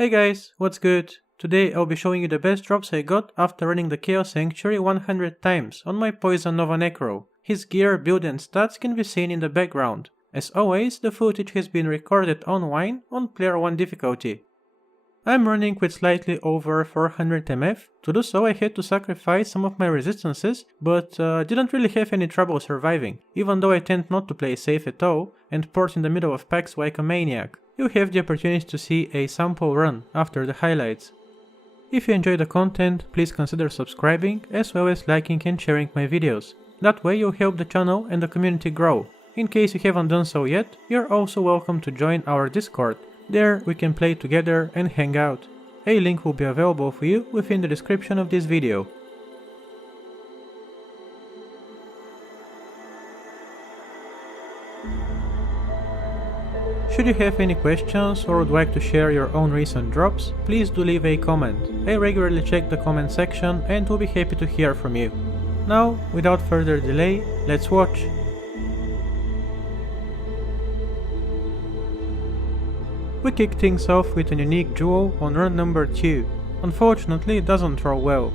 Hey guys, what's good? Today I'll be showing you the best drops I got after running the Chaos Sanctuary 100 times on my Poison Necro. His gear, build and stats can be seen in the background. As always, the footage has been recorded online on Player 1 difficulty. I'm running with slightly over 400 MF. To do so I had to sacrifice some of my resistances, but didn't really have any trouble surviving, even though I tend not to play safe at all and port in the middle of packs like a maniac. You have the opportunity to see a sample run after the highlights. If you enjoy the content, please consider subscribing as well as liking and sharing my videos. That way you'll help the channel and the community grow. In case you haven't done so yet, you're also welcome to join our Discord. There we can play together and hang out. A link will be available for you within the description of this video. Should you have any questions or would like to share your own recent drops, please do leave a comment. I regularly check the comment section and will be happy to hear from you. Now, without further delay, let's watch. We kick things off with a unique jewel on run number 2. Unfortunately, it doesn't roll well.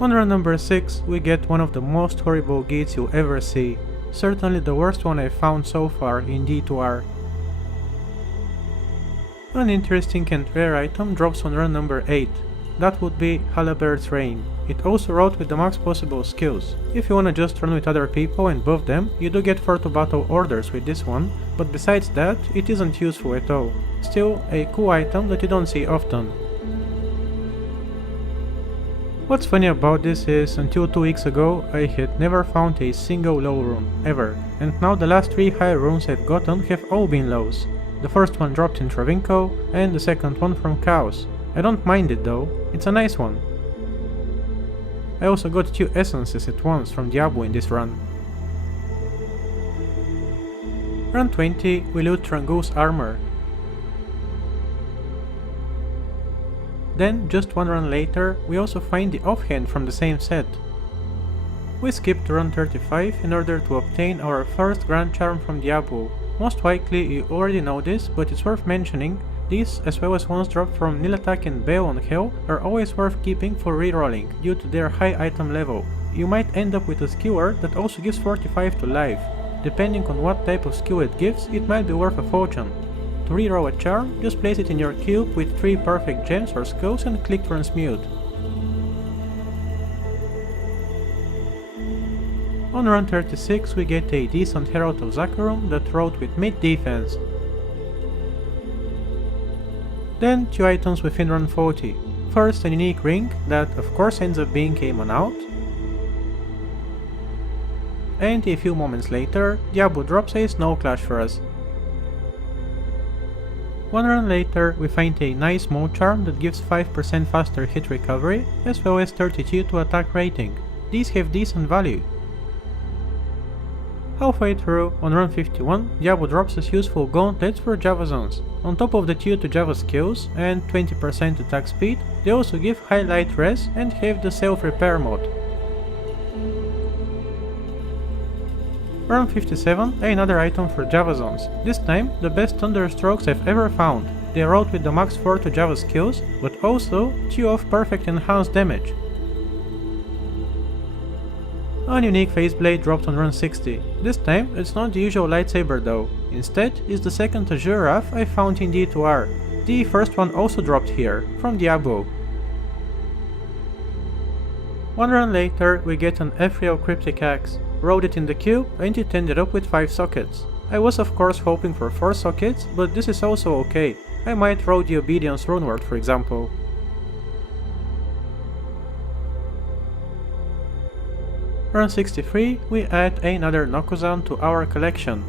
On run number 6, we get one of the most horrible gates you'll ever see. Certainly the worst one I've found so far in D2R. An interesting and rare item drops on run number 8. That would be Halabert's Reign. It also wrote with the max possible skills. If you wanna just run with other people and buff them, you do get 4 to battle orders with this one, but besides that, it isn't useful at all. Still, a cool item that you don't see often. What's funny about this is, until 2 weeks ago, I had never found a single low rune, ever, and now the last 3 high runes I've gotten have all been lows. The first one dropped in Travinko, and the second one from Chaos. I don't mind it though, it's a nice one. I also got 2 essences at once from Diablo in this run. Run 20, we loot Trangul's armor. Then, just 1 run later, we also find the offhand from the same set. We skipped run 35 in order to obtain our first Grand Charm from Diablo. Most likely you already know this, but it's worth mentioning. These, as well as ones dropped from Nilatak and Bale on Hell, are always worth keeping for rerolling due to their high item level. You might end up with a skewer that also gives 45 to life. Depending on what type of skill it gives, it might be worth a fortune. To reroll a charm, just place it in your cube with 3 perfect gems or skulls and click transmute. On run 36 we get a decent Herald of Zakarum that wrote with mid defense. Then 2 items within run 40. First, a unique ring that of course ends up being a Monout. And a few moments later, Diablo drops a Snow Clash for us. 1 run later, we find a nice Mold Charm that gives 5% faster hit recovery, as well as 32 to attack rating. These have decent value. Halfway through, on run 51, Diablo drops us useful gauntlets for Java zones. On top of the 2 to Java skills and 20% attack speed, they also give highlight res and have the self-repair mod. Run 57, another item for Java zones. This time, the best Thunderstrokes I've ever found. They wrote with the max 4 to Java skills, but also 2 of perfect enhanced damage. A unique Faceblade dropped on run 60. This time, it's not the usual lightsaber though. Instead, it's the second Azure Wrath I found in D2R. The first one also dropped here, from Diablo. 1 run later, we get an Ethereal Cryptic Axe. Rolled it in the cube and it ended up with 5 sockets. I was of course hoping for 4 sockets, but this is also okay. I might roll the Obedience Runeward for example. Run 63, we add another Nokuzan to our collection.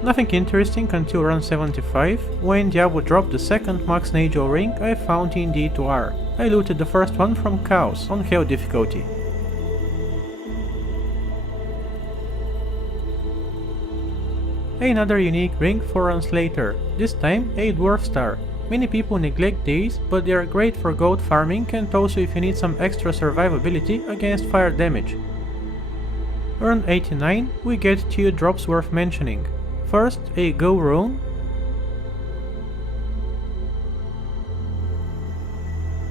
Nothing interesting until run 75, when Diablo dropped the second Max Nagel ring I found in D2R. I looted the first one from Chaos on Hell difficulty. Another unique ring 4 runs later, this time a Dwarf Star. Many people neglect these, but they are great for gold farming and also if you need some extra survivability against fire damage. Around 89, we get 2 drops worth mentioning. First, a Go Rune,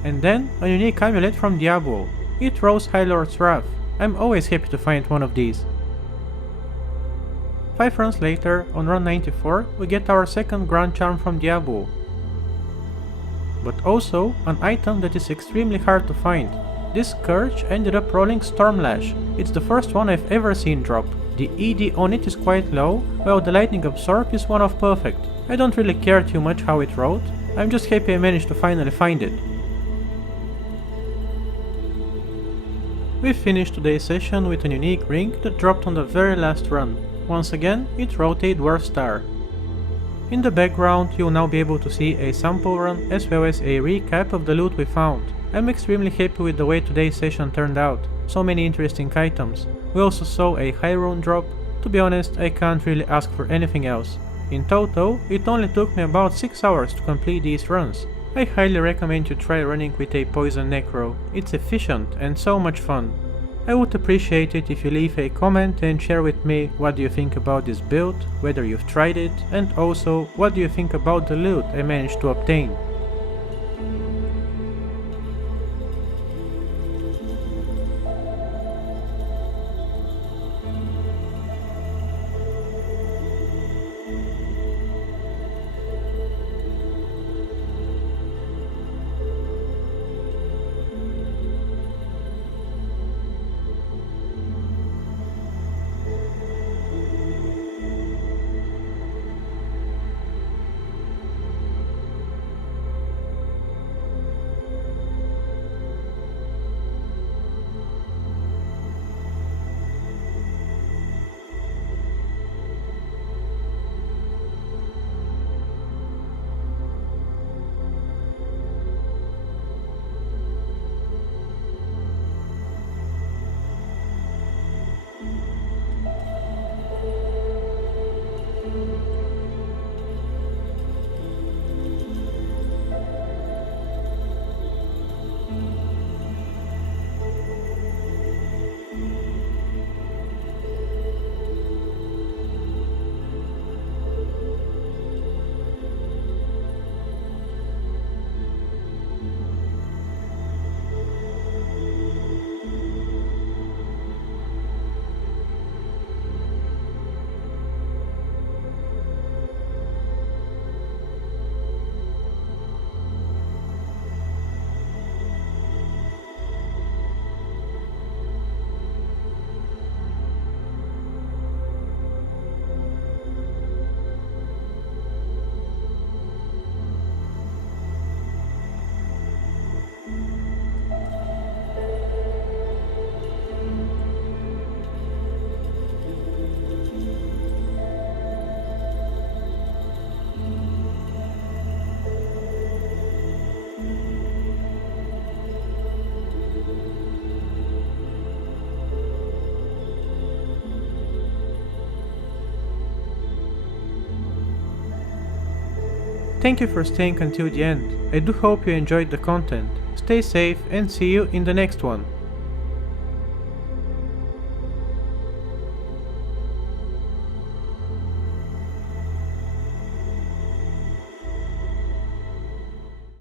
and then a unique amulet from Diablo. It rolls High Lord's Wrath. I'm always happy to find one of these. 5 runs later, on run 94, we get our second Grand Charm from Diablo. But also, an item that is extremely hard to find. This Scourge ended up rolling Stormlash. It's the first one I've ever seen drop. The ED on it is quite low, while the Lightning Absorb is one of perfect. I don't really care too much how it rolled, I'm just happy I managed to finally find it. We finished today's session with a unique ring that dropped on the very last run. Once again, it wrote a Dwarf Star. In the background, you'll now be able to see a sample run as well as a recap of the loot we found. I'm extremely happy with the way today's session turned out, so many interesting items. We also saw a high rune drop. To be honest, I can't really ask for anything else. In total, it only took me about 6 hours to complete these runs. I highly recommend you try running with a Poison Necro, it's efficient and so much fun. I would appreciate it if you leave a comment and share with me what do you think about this build, whether you've tried it, and also what do you think about the loot I managed to obtain. Thank you for staying until the end. I do hope you enjoyed the content. Stay safe and see you in the next one.